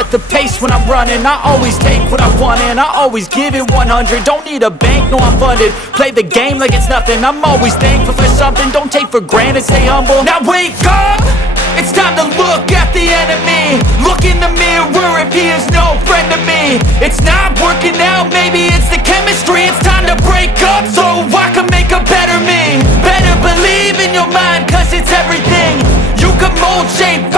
set the pace when I'm running. I always take what I want and I always give it 100. Don't need a bank, no I'm funded. Play the game like it's nothing. I'm always thankful for something. Don't take for granted, stay humble. Now wake up, it's time to look at the enemy. Look in the mirror if he is no friend to me. It's not working out, maybe it's the chemistry. It's time to break up so I can make a better me. Better believe in your mind, cause it's everything. You can mold, shape,